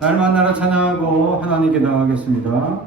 날만 나라 찬양하고 하나님께 나가겠습니다.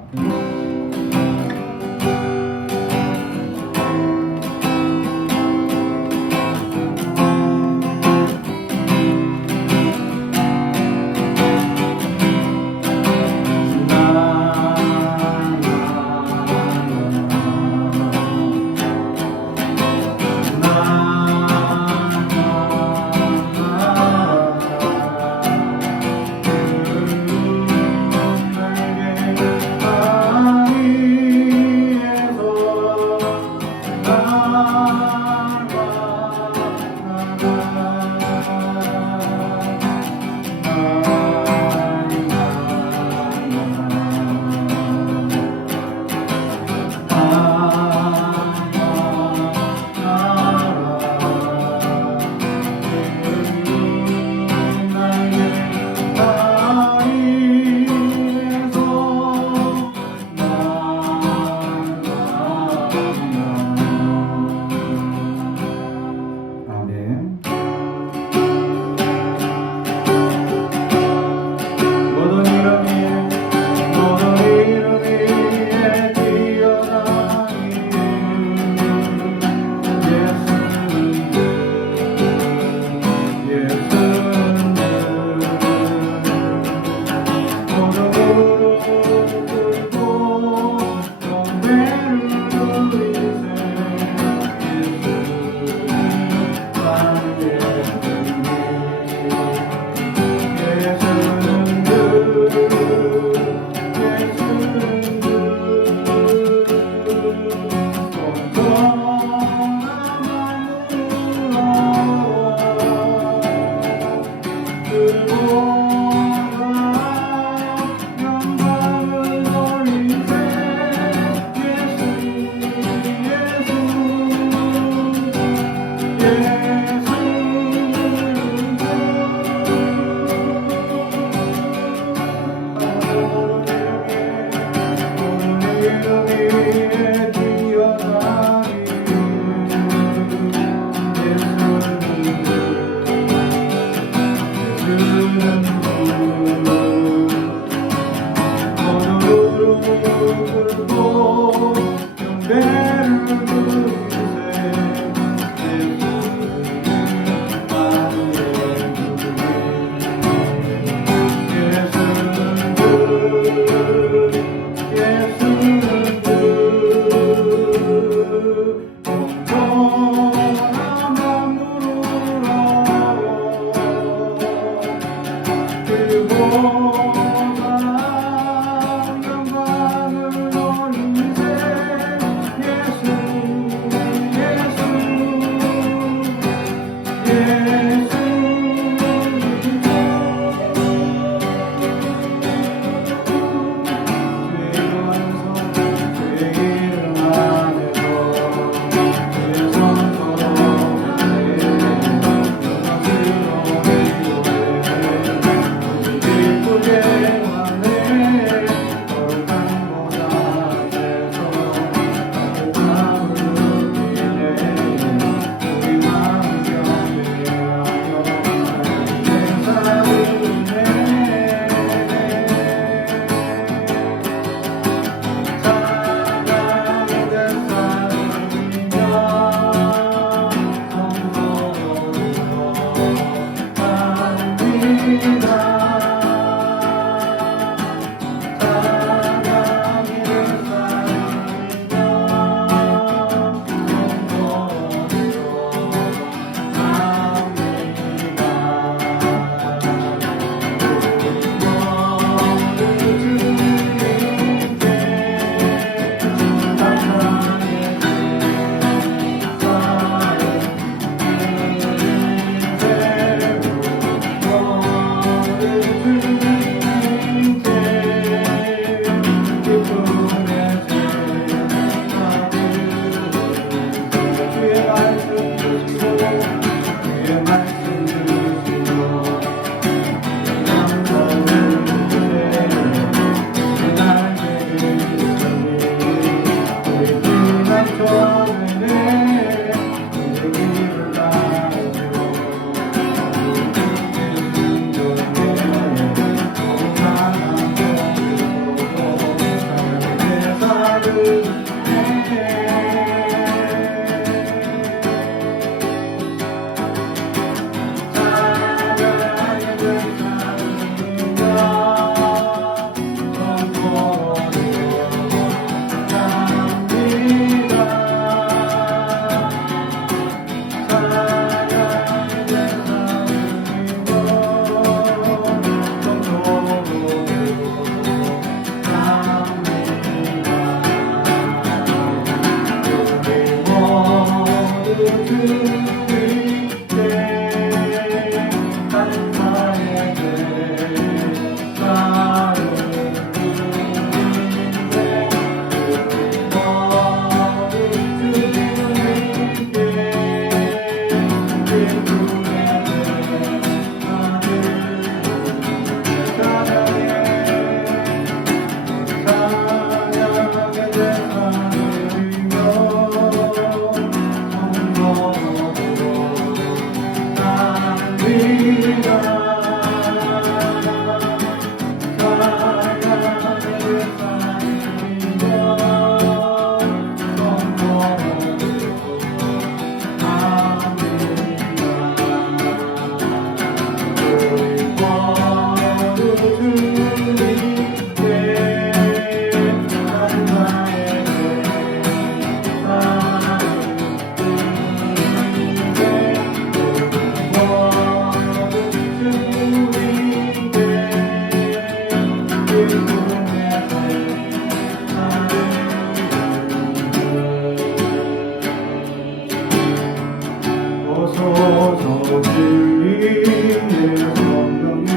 오소서 주님의 성령님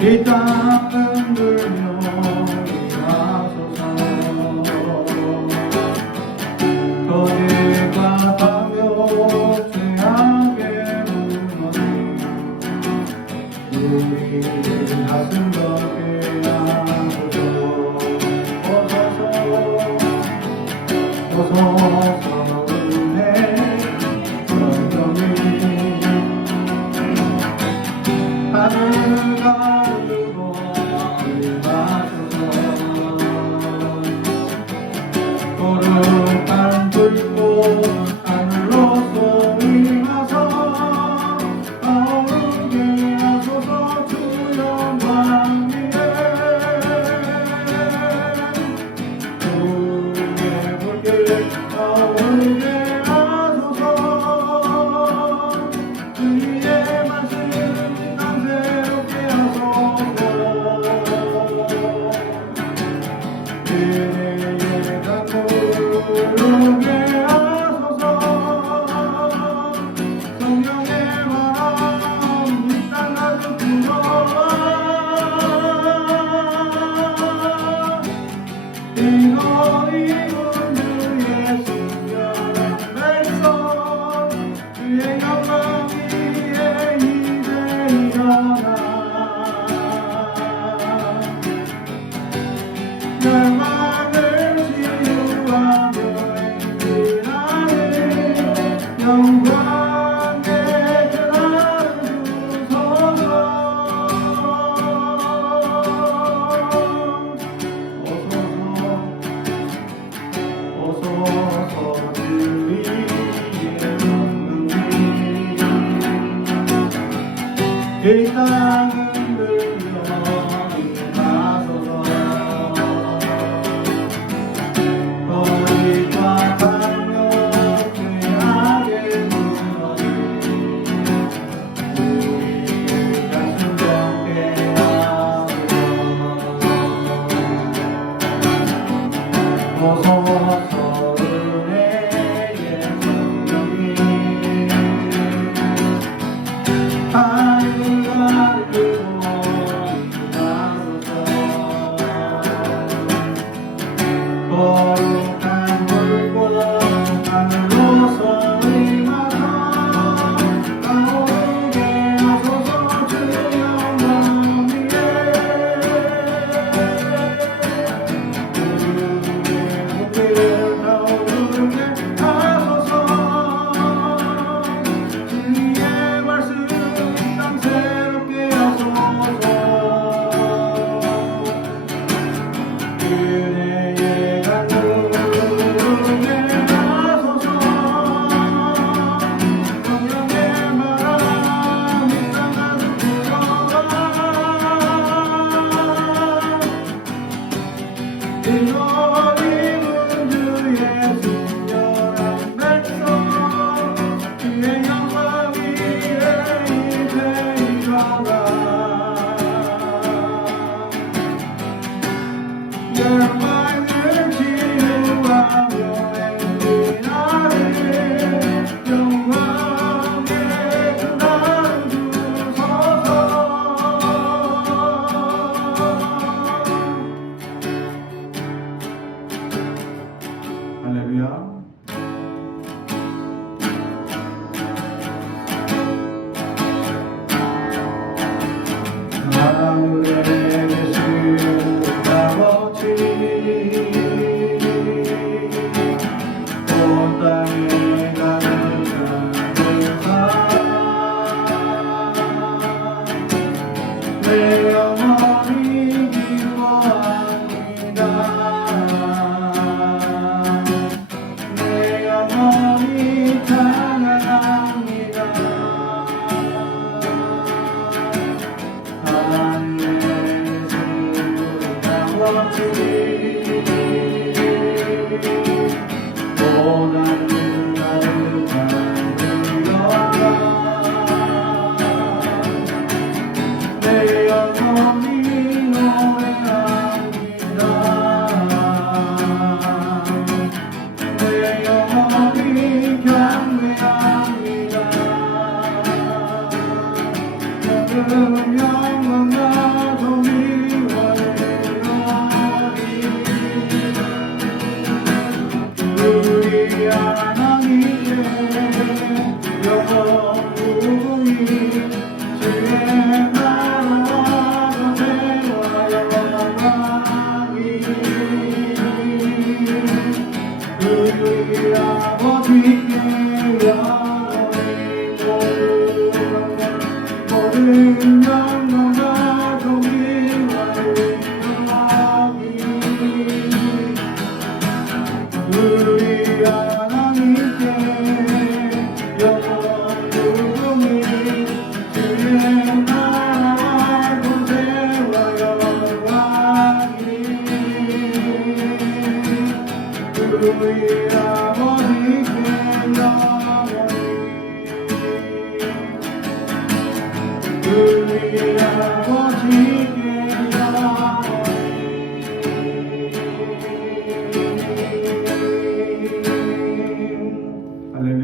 이 땅 흔들며 일하소서 거리가 가며 죄악의 무너짐 우리 가슴 덕에 하소서 오소서 하늘 가르고 임하소서 거룩한 불꽃 하늘로서 임하사 아우르게 하소서 주 영광 위에 주의 불길 아우르게 하소서 주의 말씀 부르게 하소서 성령의 마음 이 땅 가득 불어와 이거 이군 주의 신령한 백성 주의 영광 위에 이제 일어나 열망을 치유하며 인하는 영광의 전하를 주소서 오소서 주의 성령님 이 땅은 들려 임하소서 거리가 가며 죄악의 무너짐 우리 가슴 덮게 하소서 오소서 은혜의 성령님 하늘과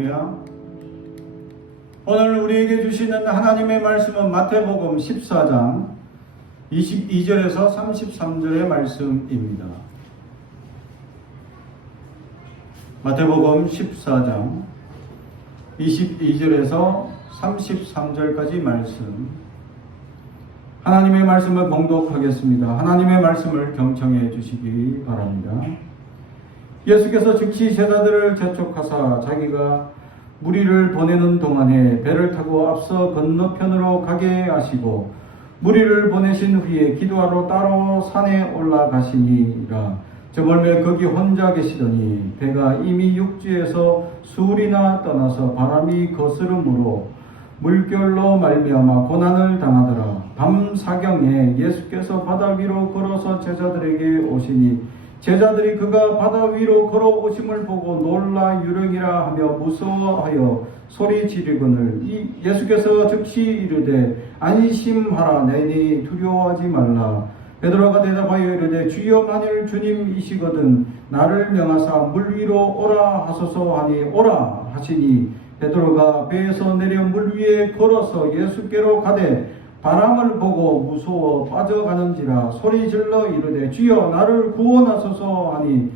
할렐루야. 오늘 우리에게 주시는 하나님의 말씀은 마태복음 14장 22절에서 33절의 말씀입니다. 마태복음 14장 22절에서 33절까지 말씀, 하나님의 말씀을 봉독하겠습니다. 하나님의 말씀을 경청해 주시기 바랍니다. 예수께서 즉시 제자들을 재촉하사 자기가 무리를 보내는 동안에 배를 타고 앞서 건너편으로 가게 하시고 무리를 보내신 후에 기도하러 따로 산에 올라가시니라. 저멀매 거기 혼자 계시더니 배가 이미 육지에서 수울이나 떠나서 바람이 거스름으로 물결로 말미암아 고난을 당하더라. 밤 사경에 예수께서 바다 위로 걸어서 제자들에게 오시니 제자들이 그가 바다 위로 걸어오심을 보고 놀라 유령이라 하며 무서워하여 소리 지르거늘 예수께서 즉시 이르되 안심하라 내니 두려워하지 말라. 베드로가 대답하여 이르되 주여 만일 주님이시거든 나를 명하사 물 위로 오라 하소서 하니 오라 하시니 베드로가 배에서 내려 물 위에 걸어서 예수께로 가되 바람을 보고 무서워 빠져가는지라 소리 질러 이르되 주여 나를 구원하소서 하니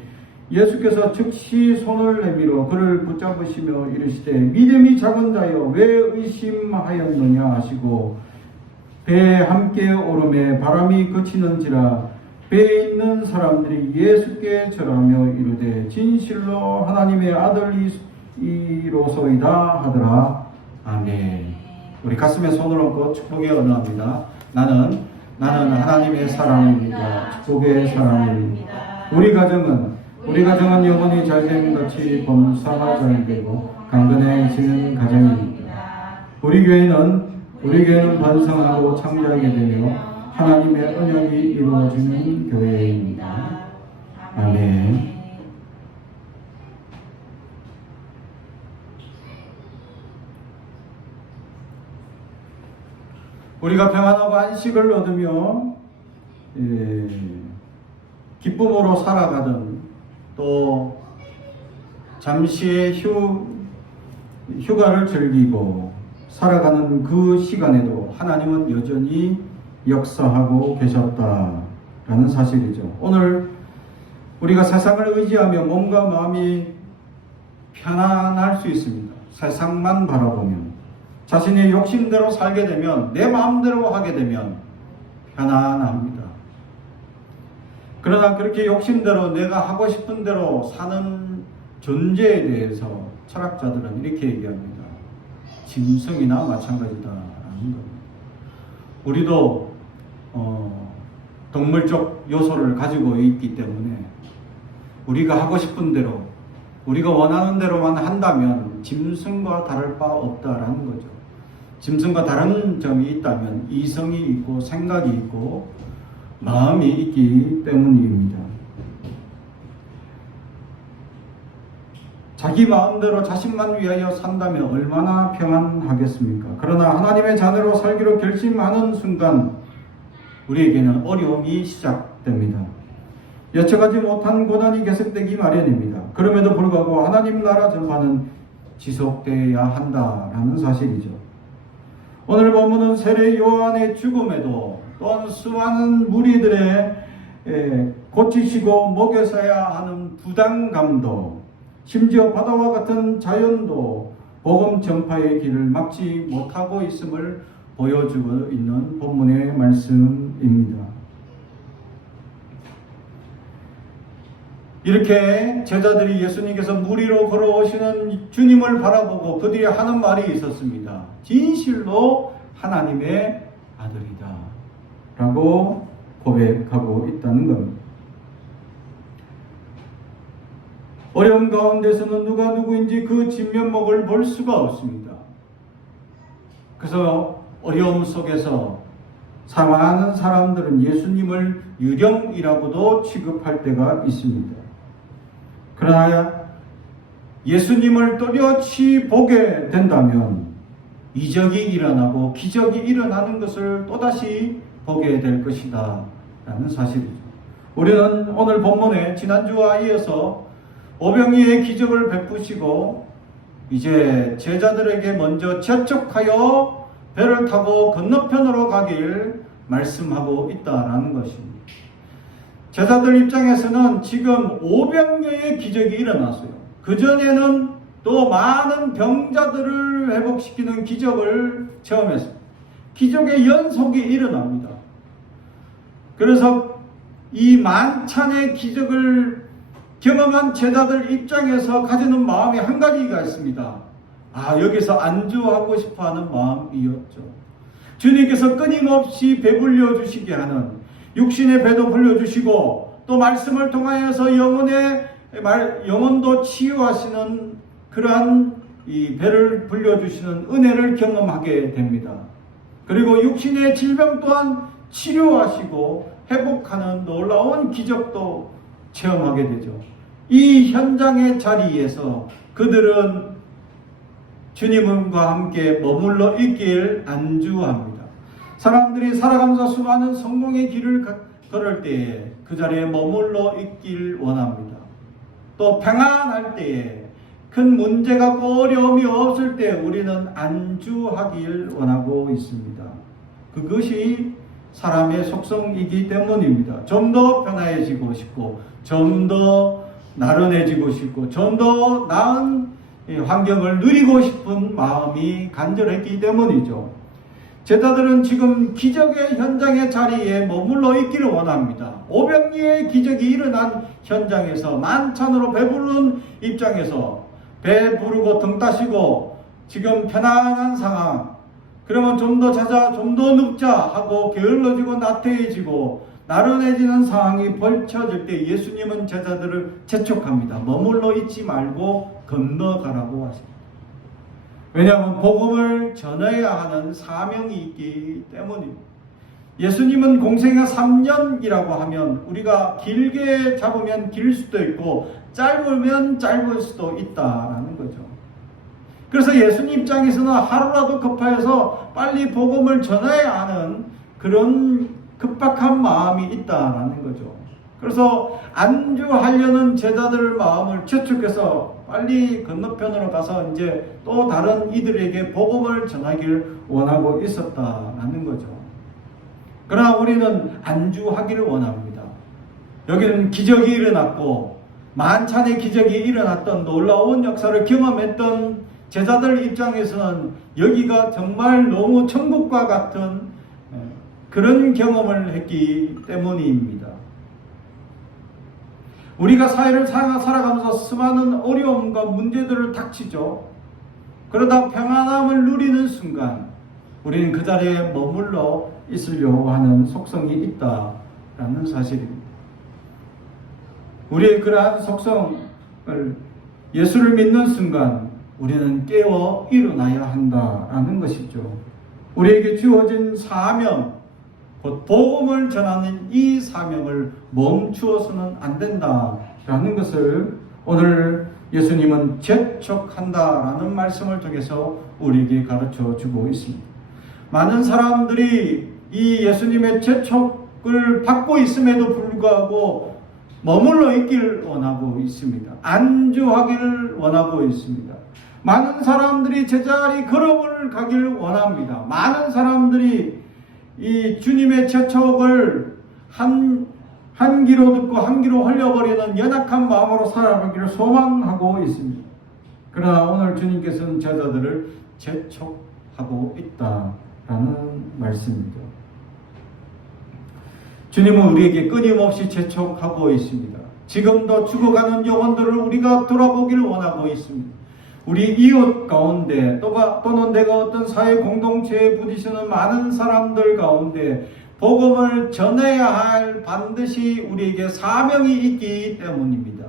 예수께서 즉시 손을 내밀어 그를 붙잡으시며 이르시되 믿음이 작은 자여 왜 의심하였느냐 하시고 배에 함께 오르매 바람이 그치는지라 배에 있는 사람들이 예수께 절하며 이르되 진실로 하나님의 아들이로소이다 하더라. 아멘. 우리 가슴에 손을 얹고 축복의 언어합니다. 나는 하나님의 사람입니다. 축복의 사람입니다. 우리 가정은 영원히 잘됨같이 범사가 잘 되고 강건해지는 가정입니다. 우리 교회는 번성하고 창조하게 되며 하나님의 언약이 이루어지는 교회입니다. 아멘. 우리가 평안하고 안식을 얻으며 기쁨으로 살아가든 또 잠시의 휴가를 즐기고 살아가는 그 시간에도 하나님은 여전히 역사하고 계셨다라는 사실이죠. 오늘 우리가 세상을 의지하며 몸과 마음이 편안할 수 있습니다. 세상만 바라보면 자신의 욕심대로 살게 되면 내 마음대로 하게 되면 편안합니다. 그러나 그렇게 욕심대로 내가 하고 싶은 대로 사는 존재에 대해서 철학자들은 이렇게 얘기합니다. 짐승이나 마찬가지다라는 겁니다. 우리도 동물적 요소를 가지고 있기 때문에 우리가 하고 싶은 대로 우리가 원하는 대로만 한다면 짐승과 다를 바 없다라는 거죠. 짐승과 다른 점이 있다면 이성이 있고 생각이 있고 마음이 있기 때문입니다. 자기 마음대로 자신만 위하여 산다면 얼마나 평안하겠습니까? 그러나 하나님의 자녀로 살기로 결심하는 순간 우리에게는 어려움이 시작됩니다. 예측하지 못한 고난이 계속되기 마련입니다. 그럼에도 불구하고 하나님 나라 전파는 지속되어야 한다라는 사실이죠. 오늘 본문은 세례 요한의 죽음에도 또한 수많은 무리들의 고치시고 먹여서야 하는 부담감도 심지어 바다와 같은 자연도 복음 전파의 길을 막지 못하고 있음을 보여주고 있는 본문의 말씀입니다. 이렇게 제자들이 예수님께서 무리로 걸어오시는 주님을 바라보고 그들이 하는 말이 있었습니다. 진실로 하나님의 아들이다 라고 고백하고 있다는 겁니다. 어려움 가운데서는 누가 누구인지 그 진면목을 볼 수가 없습니다. 그래서 어려움 속에서 많은 사람들은 예수님을 유령이라고도 취급할 때가 있습니다. 그러나 예수님을 또렷이 보게 된다면 이적이 일어나고 기적이 일어나는 것을 또다시 보게 될 것이다 라는 사실이죠. 우리는 오늘 본문에 지난주와 이어서 오병이의 기적을 베푸시고 이제 제자들에게 먼저 재촉하여 배를 타고 건너편으로 가길 말씀하고 있다라는 것입니다. 제자들 입장에서는 지금 500여의 기적이 일어났어요. 그전에는 또 많은 병자들을 회복시키는 기적을 체험했습니다. 기적의 연속이 일어납니다. 그래서 이 만찬의 기적을 경험한 제자들 입장에서 가지는 마음이 한 가지가 있습니다. 여기서 안주하고 싶어하는 마음이었죠. 주님께서 끊임없이 배불려 주시게 하는 육신의 배도 불려주시고 또 말씀을 통하여서 영혼도 치유하시는 그러한 이 배를 불려주시는 은혜를 경험하게 됩니다. 그리고 육신의 질병 또한 치료하시고 회복하는 놀라운 기적도 체험하게 되죠. 이 현장의 자리에서 그들은 주님과 함께 머물러 있길 안주합니다. 사람들이 살아가면서 수많은 성공의 길을 걸을 때에 그 자리에 머물러 있길 원합니다. 또 평안할 때에 큰 문제가 어려움이 없을 때 우리는 안주하길 원하고 있습니다. 그것이 사람의 속성이기 때문입니다. 좀 더 편안해지고 싶고, 좀 더 나른해지고 싶고, 좀 더 나은 환경을 누리고 싶은 마음이 간절했기 때문이죠. 제자들은 지금 기적의 현장의 자리에 머물러 있기를 원합니다. 500리의 기적이 일어난 현장에서 만찬으로 배부른 입장에서 배 부르고 등 따시고 지금 편안한 상황, 그러면 좀 더 자자, 좀 더 눕자 하고 게을러지고 나태해지고 나른해지는 상황이 벌쳐질 때 예수님은 제자들을 재촉합니다. 머물러 있지 말고 건너가라고 하십니다. 왜냐하면 복음을 전해야 하는 사명이 있기 때문입니다. 예수님은 공생애 3년이라고 하면 우리가 길게 잡으면 길 수도 있고 짧으면 짧을 수도 있다라는 거죠. 그래서 예수님 입장에서는 하루라도 급하여서 빨리 복음을 전해야 하는 그런 급박한 마음이 있다라는 거죠. 그래서 안주하려는 제자들 마음을 재촉해서 빨리 건너편으로 가서 이제 또 다른 이들에게 복음을 전하기를 원하고 있었다라는 거죠. 그러나 우리는 안주하기를 원합니다. 여기는 기적이 일어났고 만찬의 기적이 일어났던 놀라운 역사를 경험했던 제자들 입장에서는 여기가 정말 너무 천국과 같은 그런 경험을 했기 때문입니다. 우리가 사회를 살아가면서 수많은 어려움과 문제들을 닥치죠. 그러다 평안함을 누리는 순간 우리는 그 자리에 머물러 있으려고 하는 속성이 있다라는 사실입니다. 우리의 그러한 속성을 예수를 믿는 순간 우리는 깨어 일어나야 한다라는 것이죠. 우리에게 주어진 사명, 곧 복음을 전하는 이 사명을 멈추어서는 안 된다라는 것을 오늘 예수님은 재촉한다라는 말씀을 통해서 우리에게 가르쳐 주고 있습니다. 많은 사람들이 이 예수님의 재촉을 받고 있음에도 불구하고 머물러 있기를 원하고 있습니다. 안주하기를 원하고 있습니다. 많은 사람들이 제자리 걸음을 가기를 원합니다. 많은 사람들이 이 주님의 재촉을 한 귀로 듣고 한 귀로 흘려버리는 연약한 마음으로 살아가기를 소망하고 있습니다. 그러나 오늘 주님께서는 제자들을 재촉하고 있다라는 말씀입니다. 주님은 우리에게 끊임없이 재촉하고 있습니다. 지금도 죽어가는 영혼들을 우리가 돌아보기를 원하고 있습니다. 우리 이웃 가운데 또는 내가 어떤 사회 공동체에 부딪히는 많은 사람들 가운데 복음을 전해야 할 반드시 우리에게 사명이 있기 때문입니다.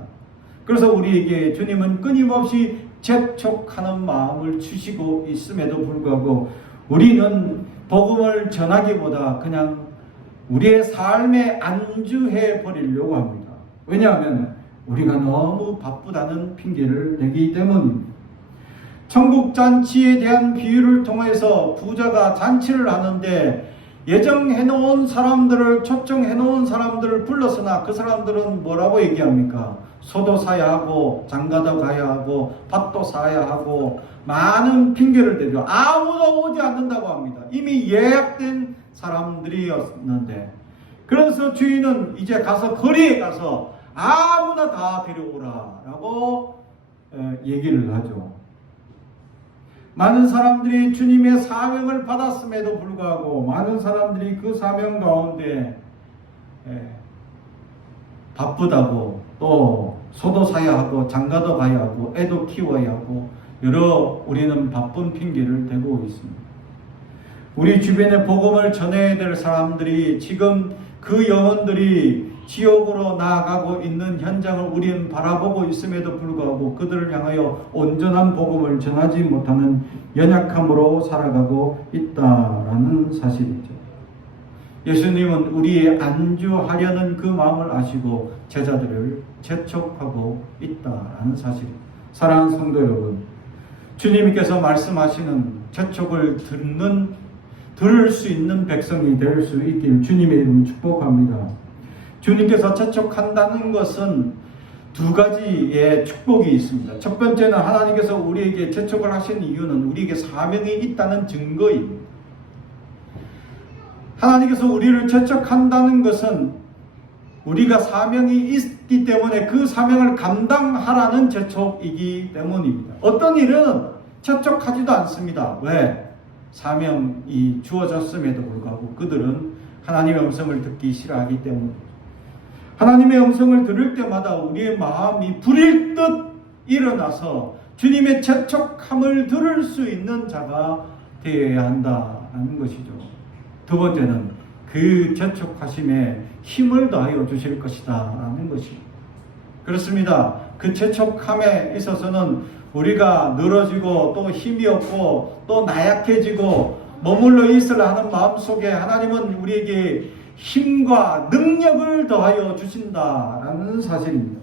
그래서 우리에게 주님은 끊임없이 재촉하는 마음을 주시고 있음에도 불구하고 우리는 복음을 전하기보다 그냥 우리의 삶에 안주해 버리려고 합니다. 왜냐하면 우리가 너무 바쁘다는 핑계를 내기 때문입니다. 천국 잔치에 대한 비유를 통해서 부자가 잔치를 하는데 예정해놓은 사람들을 초청해놓은 사람들을 불렀으나 그 사람들은 뭐라고 얘기합니까? 소도 사야 하고 장가도 가야 하고 밭도 사야 하고 많은 핑계를 대죠. 아무도 오지 않는다고 합니다. 이미 예약된 사람들이었는데, 그래서 주인은 이제 가서 거리에 가서 아무나 다 데려오라 라고 얘기를 하죠. 많은 사람들이 주님의 사명을 받았음에도 불구하고 많은 사람들이 그 사명 가운데 바쁘다고, 또 소도 사야 하고 장가도 가야 하고 애도 키워야 하고 여러 우리는 바쁜 핑계를 대고 있습니다. 우리 주변에 복음을 전해야 될 사람들이 지금 그 영혼들이 지옥으로 나아가고 있는 현장을 우리는 바라보고 있음에도 불구하고 그들을 향하여 온전한 복음을 전하지 못하는 연약함으로 살아가고 있다라는 사실이죠. 예수님은 우리의 안주하려는 그 마음을 아시고 제자들을 재촉하고 있다라는 사실입니다. 사랑하는 성도 여러분, 주님께서 말씀하시는 재촉을 들을 수 있는 백성이 될 수 있길 주님의 이름으로 축복합니다. 주님께서 재촉한다는 것은 두 가지의 축복이 있습니다. 첫 번째는 하나님께서 우리에게 재촉을 하신 이유는 우리에게 사명이 있다는 증거입니다. 하나님께서 우리를 재촉한다는 것은 우리가 사명이 있기 때문에 그 사명을 감당하라는 재촉이기 때문입니다. 어떤 일은 재촉하지도 않습니다. 왜? 사명이 주어졌음에도 불구하고 그들은 하나님의 음성을 듣기 싫어하기 때문입니다. 하나님의 음성을 들을 때마다 우리의 마음이 불일 듯 일어나서 주님의 재촉함을 들을 수 있는 자가 되어야 한다는 것이죠. 두 번째는 그 재촉하심에 힘을 더하여 주실 것이다 라는 것입니다. 그렇습니다. 그 재촉함에 있어서는 우리가 늘어지고 또 힘이 없고 또 나약해지고 머물러 있으려 하는 마음속에 하나님은 우리에게 힘과 능력을 더하여 주신다라는 사실입니다.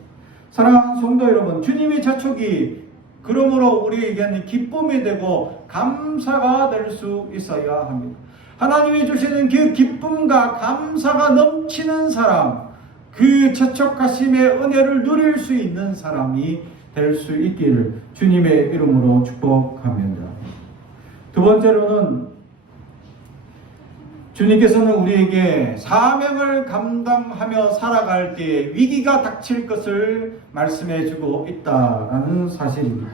사랑하는 성도 여러분, 주님의 재촉이 그러므로 우리에게는 기쁨이 되고 감사가 될 수 있어야 합니다. 하나님이 주시는 그 기쁨과 감사가 넘치는 사람, 그 재촉하심의 은혜를 누릴 수 있는 사람이 될 수 있기를 주님의 이름으로 축복합니다. 두 번째로는 주님께서는 우리에게 사명을 감당하며 살아갈 때에 위기가 닥칠 것을 말씀해 주고 있다라는 사실입니다.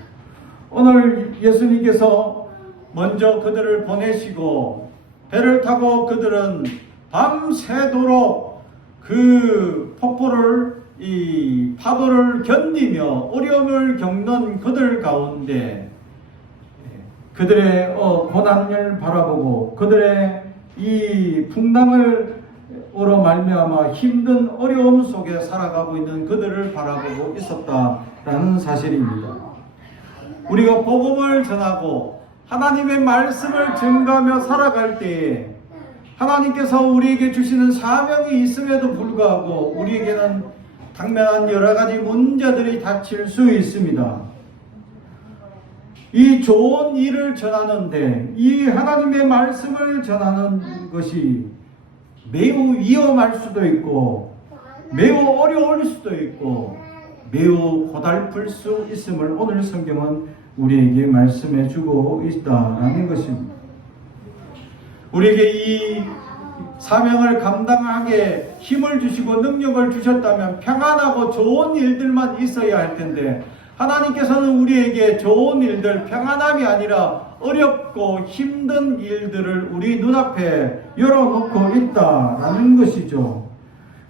오늘 예수님께서 먼저 그들을 보내시고 배를 타고 그들은 밤새도록 그 폭포를 이 파도를 견디며 어려움을 겪는 그들 가운데 그들의 고난을 바라보고 그들의 이 풍랑으로 말미암아 힘든 어려움 속에 살아가고 있는 그들을 바라보고 있었다라는 사실입니다. 우리가 복음을 전하고 하나님의 말씀을 증거하며 살아갈 때에 하나님께서 우리에게 주시는 사명이 있음에도 불구하고 우리에게는 당면한 여러 가지 문제들이 닥칠 수 있습니다. 이 좋은 일을 전하는데 이 하나님의 말씀을 전하는 것이 매우 위험할 수도 있고 매우 어려울 수도 있고 매우 고달플 수 있음을 오늘 성경은 우리에게 말씀해 주고 있다라는 것입니다. 우리에게 이 사명을 감당하게 힘을 주시고 능력을 주셨다면 평안하고 좋은 일들만 있어야 할 텐데 하나님께서는 우리에게 좋은 일들, 평안함이 아니라 어렵고 힘든 일들을 우리 눈앞에 열어놓고 있다라는 것이죠.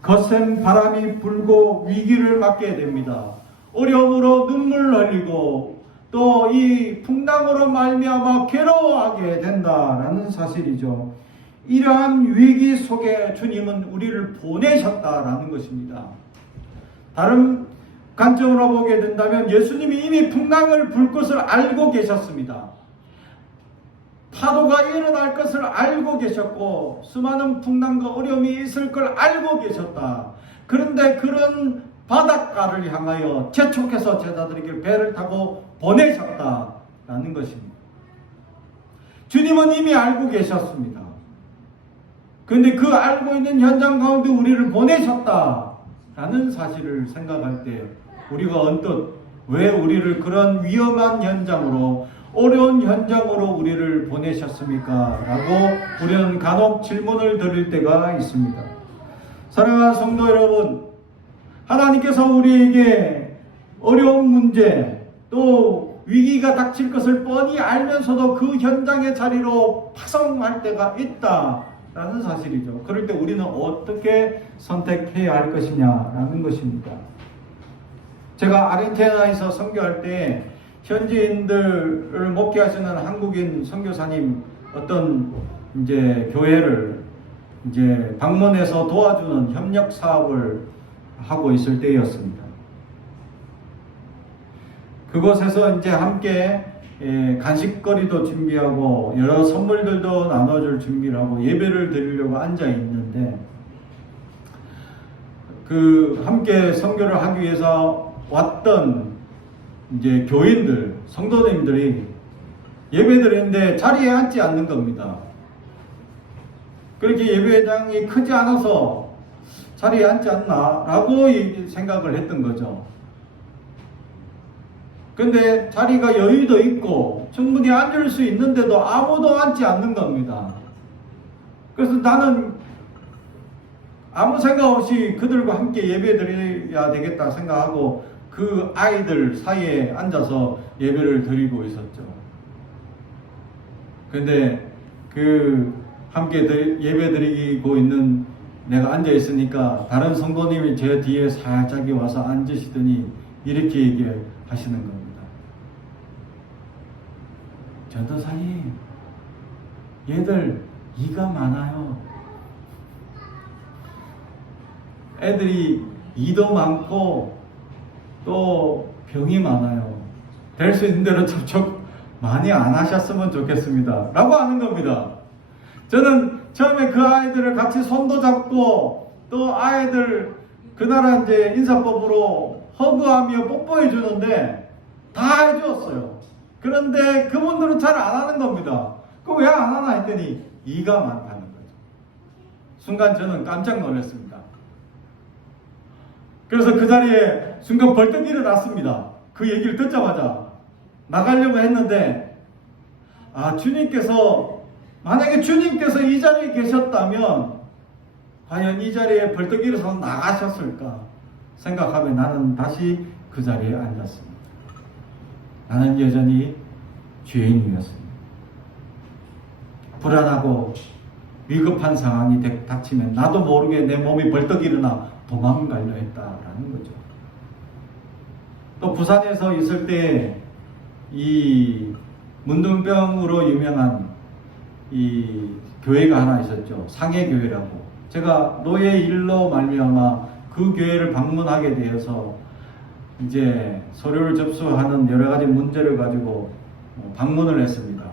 거센 바람이 불고 위기를 맞게 됩니다. 어려움으로 눈물 흘리고 또 이 풍랑으로 말미암아 괴로워하게 된다라는 사실이죠. 이러한 위기 속에 주님은 우리를 보내셨다라는 것입니다. 다른 관점으로 보게 된다면 예수님이 이미 풍랑을 불 것을 알고 계셨습니다. 파도가 일어날 것을 알고 계셨고 수많은 풍랑과 어려움이 있을 걸 알고 계셨다. 그런데 그런 바닷가를 향하여 재촉해서 제자들에게 배를 타고 보내셨다라는 것입니다. 주님은 이미 알고 계셨습니다. 그런데 그 알고 있는 현장 가운데 우리를 보내셨다라는 사실을 생각할 때 우리가 언뜻 왜 우리를 그런 위험한 현장으로, 어려운 현장으로 우리를 보내셨습니까? 라고 우리는 간혹 질문을 드릴 때가 있습니다. 사랑하는 성도 여러분, 하나님께서 우리에게 어려운 문제, 또 위기가 닥칠 것을 뻔히 알면서도 그 현장의 자리로 파송할 때가 있다라는 사실이죠. 그럴 때 우리는 어떻게 선택해야 할 것이냐라는 것입니다. 제가 아르헨티나에서 선교할 때 현지인들을 목회하시는 한국인 선교사님 어떤 이제 교회를 이제 방문해서 도와주는 협력 사업을 하고 있을 때였습니다. 그곳에서 이제 함께 간식거리도 준비하고 여러 선물들도 나눠줄 준비를 하고 예배를 드리려고 앉아 있는데, 그 함께 선교를 하기 위해서 왔던 이제 교인들, 성도님들이 예배 드리는데 자리에 앉지 않는 겁니다. 그렇게 예배당이 크지 않아서 자리에 앉지 않나 라고 생각을 했던 거죠. 근데 자리가 여유도 있고 충분히 앉을 수 있는데도 아무도 앉지 않는 겁니다. 그래서 나는 아무 생각 없이 그들과 함께 예배 드려야 되겠다 생각하고 그 아이들 사이에 앉아서 예배를 드리고 있었죠. 근데 그 함께 예배 드리고 있는 내가 앉아 있으니까 다른 성도님이 제 뒤에 살짝 와서 앉으시더니 이렇게 얘기하시는 겁니다. 전도사님, 얘들 이가 많아요. 애들이 이도 많고 또 병이 많아요. 될 수 있는 대로 접촉 많이 안 하셨으면 좋겠습니다. 라고 하는 겁니다. 저는 처음에 그 아이들을 같이 손도 잡고 또 아이들 그 나라 이제 인사법으로 허그하며 뽀뽀해 주는데 다 해주었어요. 그런데 그분들은 잘 안 하는 겁니다. 그거 왜 안 하나 했더니 이가 많다는 거죠. 순간 저는 깜짝 놀랐습니다. 그래서 그 자리에 순간 벌떡 일어났습니다. 그 얘기를 듣자마자 나가려고 했는데, 만약에 주님께서 이 자리에 계셨다면 과연 이 자리에 벌떡 일어서 나가셨을까 생각하며 나는 다시 그 자리에 앉았습니다. 나는 여전히 죄인이었습니다. 불안하고 위급한 상황이 닥치면 나도 모르게 내 몸이 벌떡 일어나 도망가려 했다라는 거죠. 또 부산에서 있을 때 이 문둥병으로 유명한 이 교회가 하나 있었죠. 상해교회라고. 제가 노예 일로 말미암아 그 교회를 방문하게 되어서 이제 서류를 접수하는 여러 가지 문제를 가지고 방문을 했습니다.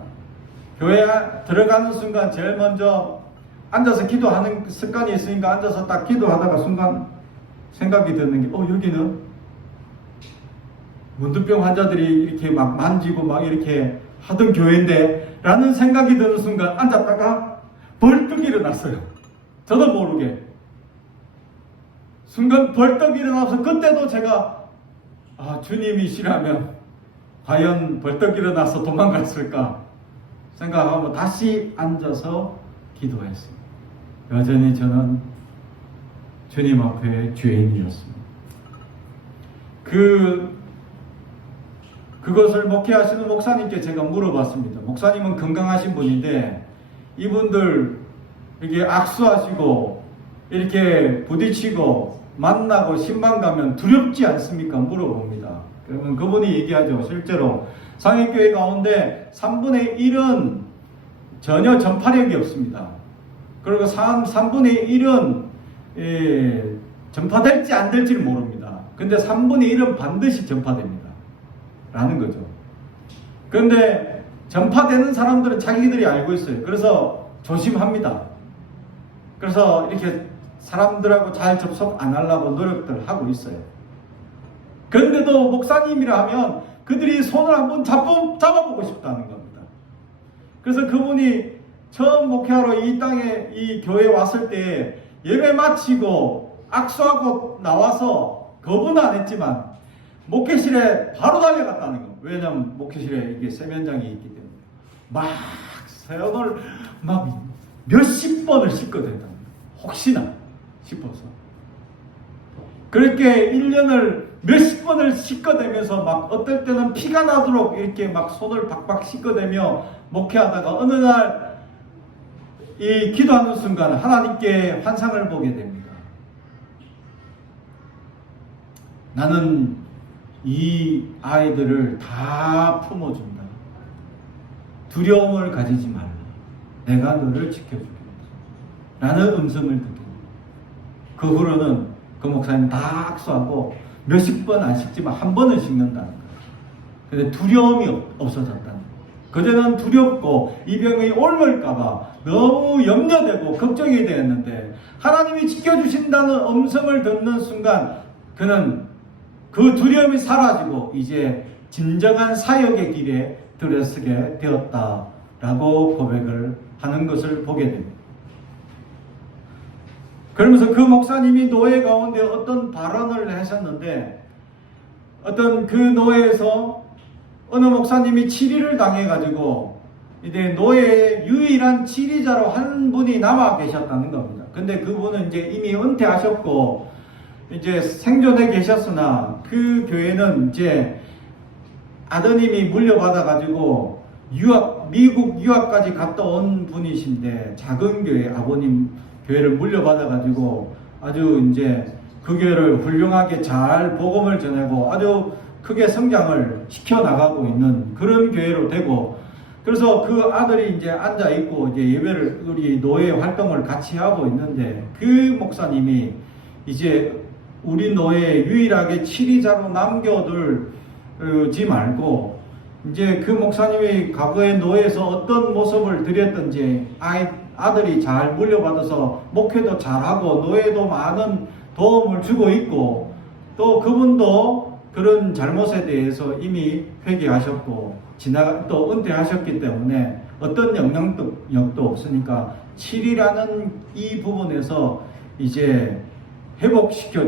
교회에 들어가는 순간 제일 먼저 앉아서 기도하는 습관이 있으니까 앉아서 딱 기도하다가 순간 생각이 드는 게 여기는 문둥병 환자들이 이렇게 막 만지고 막 이렇게 하던 교회인데 라는 생각이 드는 순간 앉았다가 벌떡 일어났어요. 저도 모르게 순간 벌떡 일어나서 그때도 제가 주님이시라면 과연 벌떡 일어나서 도망갔을까 생각하고 다시 앉아서 기도했습니다. 여전히 저는 주님 앞에 죄인이었습니다. 그것을 목회하시는 목사님께 제가 물어봤습니다. 목사님은 건강하신 분인데 이분들 이렇게 악수하시고 이렇게 부딪히고 만나고 신방 가면 두렵지 않습니까? 물어봅니다. 그러면 그분이 얘기하죠. 실제로 상해교회 가운데 3분의 1은 전혀 전파력이 없습니다. 그리고 3분의 1은 전파될지 안 될지를 모릅니다. 근데 3분의 1은 반드시 전파됩니다. 라는 거죠. 그런데 전파되는 사람들은 자기들이 알고 있어요. 그래서 조심합니다. 그래서 이렇게 사람들하고 잘 접속 안 하려고 노력들 하고 있어요. 그런데도 목사님이라 하면 그들이 손을 한번 잡아보고 싶다는 겁니다. 그래서 그분이 처음 목회하러 이 땅에 이 교회에 왔을 때 예배 마치고 악수하고 나와서 거부는 안 했지만 목회실에 바로 달려갔다는 거. 왜냐면 목회실에 이게 세면장이 있기 때문에 막 세연을 막 몇십 번을 씻거든요. 혹시나 싶어서. 그렇게 1년을 몇십 번을 씻어대면서 막 어떨 때는 피가 나도록 이렇게 막 손을 박박 씻어대며 목회하다가 어느 날 이 기도하는 순간 하나님께 환상을 보게 됩니다. 나는 이 아이들을 다 품어준다. 두려움을 가지지 말라. 내가 너를 지켜주겠다. 라는 음성을 듣게 됩니다. 그 후로는 그 목사님 다 악수하고 몇십 번 안 씻지만 한 번은 씻는다는 거예요. 근데 두려움이 없어졌다는 거예요. 그전에는 두렵고 이 병이 옮을까봐 너무 염려되고 걱정이 되었는데 하나님이 지켜주신다는 음성을 듣는 순간 그는 그 두려움이 사라지고 이제 진정한 사역의 길에 들어서게 되었다라고 고백을 하는 것을 보게 됩니다. 그러면서 그 목사님이 노예 가운데 어떤 발언을 하셨는데 어떤 그 노예에서 어느 목사님이 치리를 당해가지고 이제 노예의 유일한 치리자로 한 분이 남아 계셨다는 겁니다. 근데 그분은 이제 이미 은퇴하셨고 이제 생존해 계셨으나 그 교회는 이제 아드님이 물려받아가지고 미국 유학까지 갔다 온 분이신데 작은 교회 아버님 교회를 물려받아가지고 아주 이제 그 교회를 훌륭하게 잘 복음을 전하고 아주 크게 성장을 시켜나가고 있는 그런 교회로 되고 그래서 그 아들이 이제 앉아있고 이제 예배를 우리 노예 활동을 같이 하고 있는데 그 목사님이 이제 우리 노예 유일하게 치리자로 남겨두지 말고 이제 그 목사님이 과거에 노예에서 어떤 모습을 드렸던지 아들이 잘 물려받아서 목회도 잘하고 노예도 많은 도움을 주고 있고 또 그분도 그런 잘못에 대해서 이미 회개하셨고 또 은퇴하셨기 때문에 어떤 영향력도 없으니까 7이라는 이 부분에서 이제 회복시켜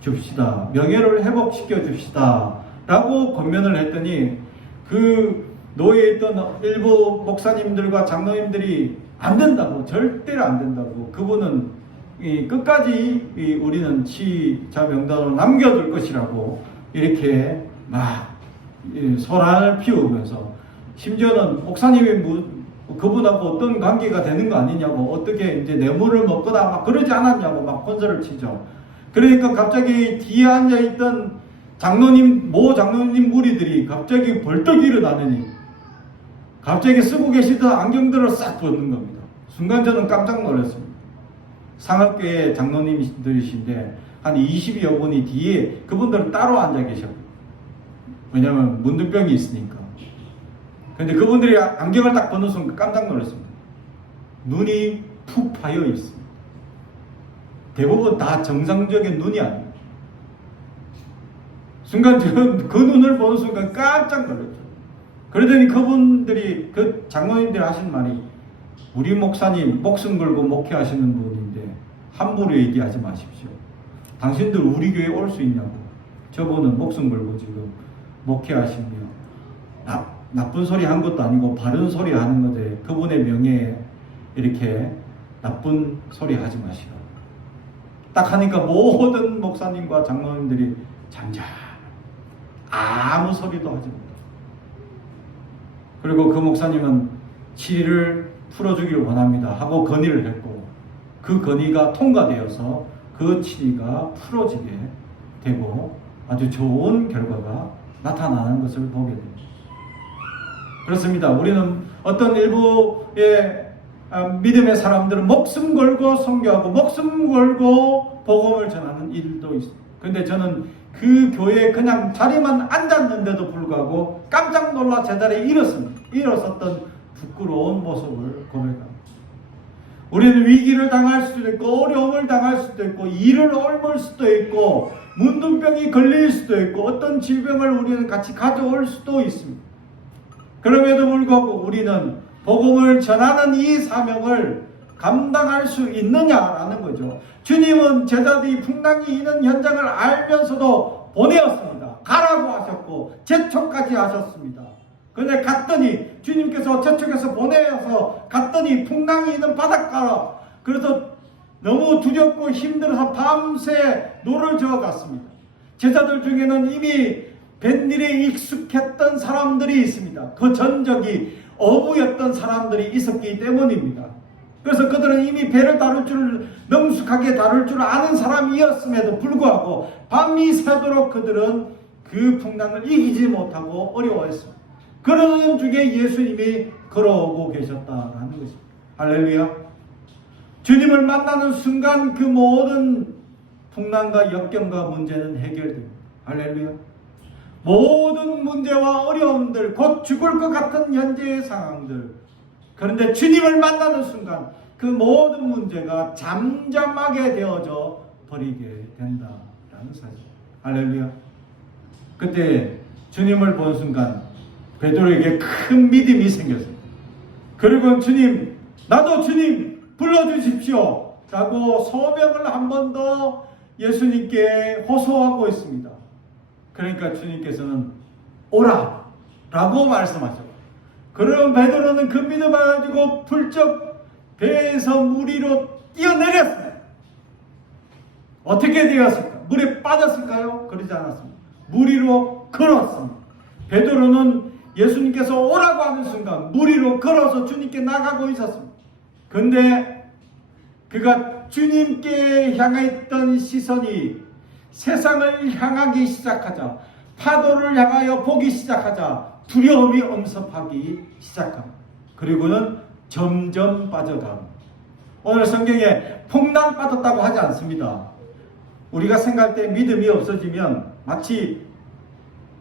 줍시다. 명예를 회복시켜 줍시다. 라고 권면을 했더니 그 노예에 있던 일부 목사님들과 장로님들이 안 된다고, 절대로 안 된다고. 그분은 끝까지 우리는 치자 명단으로 남겨둘 것이라고 이렇게 막 소란을 피우면서 심지어는 목사님이 그분하고 어떤 관계가 되는 거 아니냐고 어떻게 이제 뇌물을 먹거나 막 그러지 않았냐고 막 혼설을 치죠. 그러니까 갑자기 뒤에 앉아있던 모 장로님 무리들이 갑자기 벌떡 일어나더니 갑자기 쓰고 계시던 안경들을 싹 벗는 겁니다. 순간 저는 깜짝 놀랐습니다. 상업교회 장로님들이신데 한 20여 분이 뒤에 그분들은 따로 앉아 계셨고 왜냐하면 문둥병이 있으니까. 근데 그분들이 안경을 딱 벗는 순간 깜짝 놀랐습니다. 눈이 푹 파여 있습니다. 대부분 다 정상적인 눈이 아닙니다. 순간 저는 그 눈을 보는 순간 깜짝 놀랐죠. 그러더니 그분들이 그 장로님들이 하신 말이 우리 목사님 목숨 걸고 목회하시는 분인데 함부로 얘기하지 마십시오. 당신들 우리 교회에 올 수 있냐고. 저분은 목숨 걸고 지금 목회하시며 나쁜 소리 한 것도 아니고 바른 소리 하는 건데 그분의 명예에 이렇게 나쁜 소리 하지 마시라. 딱 하니까 모든 목사님과 장로님들이 잠잠 아무 소리도 하지 못해. 그리고 그 목사님은 치리를 풀어주기를 원합니다 하고 건의를 했고 그 건의가 통과되어서 그 치리가 풀어지게 되고 아주 좋은 결과가 나타나는 것을 보게 됩니다. 그렇습니다. 우리는 어떤 일부의 믿음의 사람들은 목숨 걸고 선교하고 목숨 걸고 복음을 전하는 일도 있습니다. 그런데 저는 그 교회에 그냥 자리만 앉았는데도 불구하고 깜짝 놀라 제자리에 일어섰던 부끄러운 모습을 고백합니다. 우리는 위기를 당할 수도 있고 어려움을 당할 수도 있고 일을 옮을 수도 있고 문둥병이 걸릴 수도 있고 어떤 질병을 우리는 같이 가져올 수도 있습니다. 그럼에도 불구하고 우리는 복음을 전하는 이 사명을 감당할 수 있느냐라는 거죠. 주님은 제자들이 풍랑이 있는 현장을 알면서도 보내었습니다. 가라고 하셨고 재촉까지 하셨습니다. 그런데 갔더니 주님께서 저쪽에서 보내서 갔더니 풍랑이 있는 바닷가로, 그래서 너무 두렵고 힘들어서 밤새 노를 저어 갔습니다. 제자들 중에는 이미 뱃일에 익숙했던 사람들이 있습니다. 그 전적이 어부였던 사람들이 있었기 때문입니다. 그래서 그들은 이미 배를 다룰 줄, 능숙하게 다룰 줄 아는 사람이었음에도 불구하고 밤이 새도록 그들은 그 풍랑을 이기지 못하고 어려워했습니다. 그러는 중에 예수님이 걸어오고 계셨다라는 것입니다. 할렐루야. 주님을 만나는 순간 그 모든 풍랑과 역경과 문제는 해결됩니다. 할렐루야. 모든 문제와 어려움들, 곧 죽을 것 같은 현재의 상황들, 그런데 주님을 만나는 순간 그 모든 문제가 잠잠하게 되어져 버리게 된다라는 사실. 할렐루야. 그때 주님을 본 순간 베드로에게 큰 믿음이 생겼습니다. 그리고 주님, 나도 주님 불러주십시오 라고 소명을 한 번 더 예수님께 호소하고 있습니다. 그러니까 주님께서는 오라 라고 말씀하셨고, 그럼 베드로는 그 믿음을 가지고 불쩍 배에서 물 위로 뛰어내렸습니다. 어떻게 되었을까? 물에 빠졌을까요? 그러지 않았습니다. 물 위로 걸었습니다. 베드로는 예수님께서 오라고 하는 순간 물 위로 걸어서 주님께 나가고 있었습니다. 그런데 그가 주님께 향했던 시선이 세상을 향하기 시작하자, 파도를 향하여 보기 시작하자 두려움이 엄습하기 시작합니다. 그리고는 점점 빠져갑니다. 오늘 성경에 풍랑 빠졌다고 하지 않습니다. 우리가 생각할 때 믿음이 없어지면 마치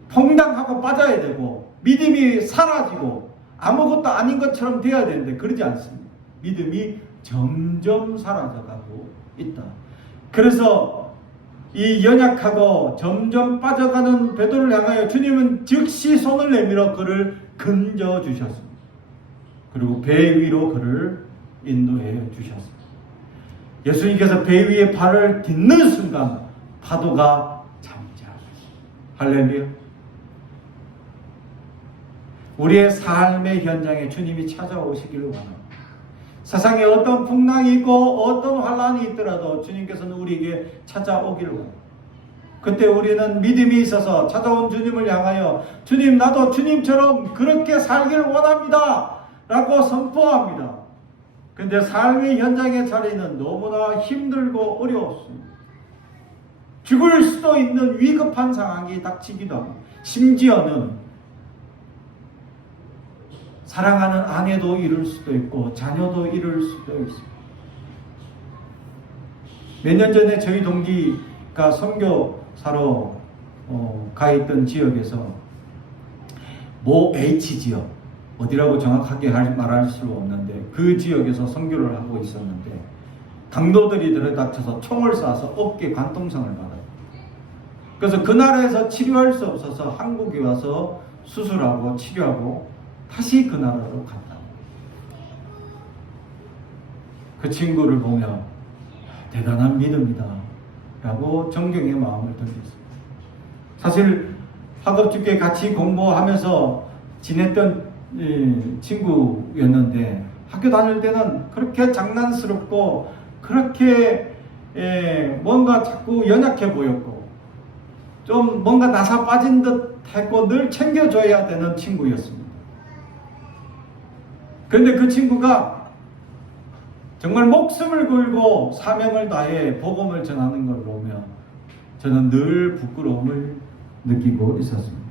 퐁당하고 빠져야 되고 믿음이 사라지고 아무것도 아닌 것처럼 되어야 되는데 그러지 않습니다. 믿음이 점점 사라져가고 있다. 그래서 이 연약하고 점점 빠져가는 베드로를 향하여 주님은 즉시 손을 내밀어 그를 건져 주셨습니다. 그리고 배 위로 그를 인도해 주셨습니다. 예수님께서 배 위에 발을 딛는 순간 파도가 잠잠했습니다. 할렐루야. 우리의 삶의 현장에 주님이 찾아오시기를 원합니다. 세상에 어떤 풍랑이 있고 어떤 환란이 있더라도 주님께서는 우리에게 찾아오기를 원합니다. 그때 우리는 믿음이 있어서 찾아온 주님을 향하여 주님, 나도 주님처럼 그렇게 살기를 원합니다 라고 선포합니다. 그런데 삶의 현장의 자리는 너무나 힘들고 어려웠습니다. 죽을 수도 있는 위급한 상황이 닥치기도 합니다. 심지어는 사랑하는 아내도 잃을 수도 있고 자녀도 잃을 수도 있습니다. 몇 년 전에 저희 동기가 선교사로 가 있던 지역에서 모 H지역, 어디라고 정확하게 말할 수 없는데 그 지역에서 선교를 하고 있었는데 강도들이 들이닥쳐서 총을 쏴서 어깨 관통상을 받았어요. 그래서 그 나라에서 치료할 수 없어서 한국에 와서 수술하고 치료하고 다시 그 나라로 갔다. 그 친구를 보며 대단한 믿음이다 라고 존경의 마음을 던졌습니다. 사실 학업주께 같이 공부하면서 지냈던 친구였는데 학교 다닐 때는 그렇게 장난스럽고 그렇게 뭔가 자꾸 연약해 보였고 좀 뭔가 나사 빠진 듯 했고 늘 챙겨줘야 되는 친구였습니다. 그런데 그 친구가 정말 목숨을 걸고 사명을 다해 복음을 전하는 걸 보며 저는 늘 부끄러움을 느끼고 있었습니다.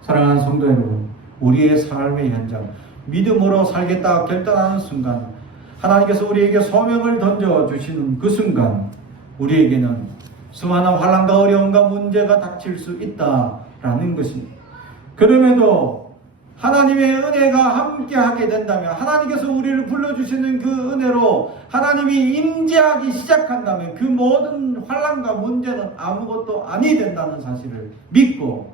사랑하는 성도 여러분, 우리의 삶의 현장, 믿음으로 살겠다 결단하는 순간 하나님께서 우리에게 소명을 던져주시는 그 순간 우리에게는 수많은 환난과 어려움과 문제가 닥칠 수 있다라는 것입니다. 그럼에도 하나님의 은혜가 함께하게 된다면, 하나님께서 우리를 불러주시는 그 은혜로 하나님이 임재하기 시작한다면 그 모든 환난과 문제는 아무것도 아니 된다는 사실을 믿고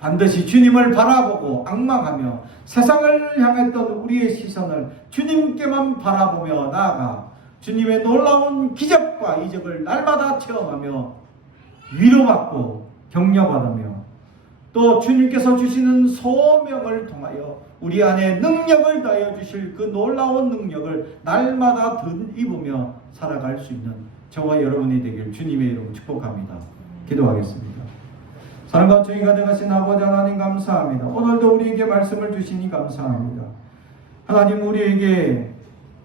반드시 주님을 바라보고 앙망하며 세상을 향했던 우리의 시선을 주님께만 바라보며 나아가 주님의 놀라운 기적과 이적을 날마다 체험하며 위로받고 격려받으며 또 주님께서 주시는 소명을 통하여 우리 안에 능력을 다하여 주실 그 놀라운 능력을 날마다 덧입으며 살아갈 수 있는 저와 여러분이 되길 주님의 이름으로 축복합니다. 기도하겠습니다. 사랑과 정의 가득하신 아버지 하나님 감사합니다. 오늘도 우리에게 말씀을 주시니 감사합니다. 하나님, 우리에게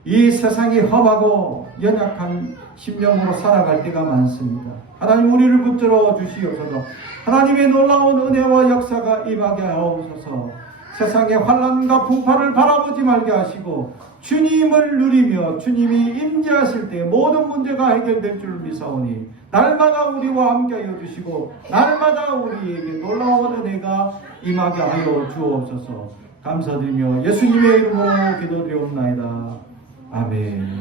이 세상이 험하고 연약한 심령으로 살아갈 때가 많습니다. 하나님, 우리를 붙들어 주시옵소서. 하나님의 놀라운 은혜와 역사가 임하게 하옵소서. 세상의 환난과 풍파를 바라보지 말게 하시고 주님을 누리며 주님이 임재하실 때 모든 문제가 해결될 줄 믿사오니 날마다 우리와 함께하여 주시고 날마다 우리에게 놀라운 은혜가 임하게 하여 주옵소서. 감사드리며 예수님의 이름으로 기도드리옵나이다. 아멘.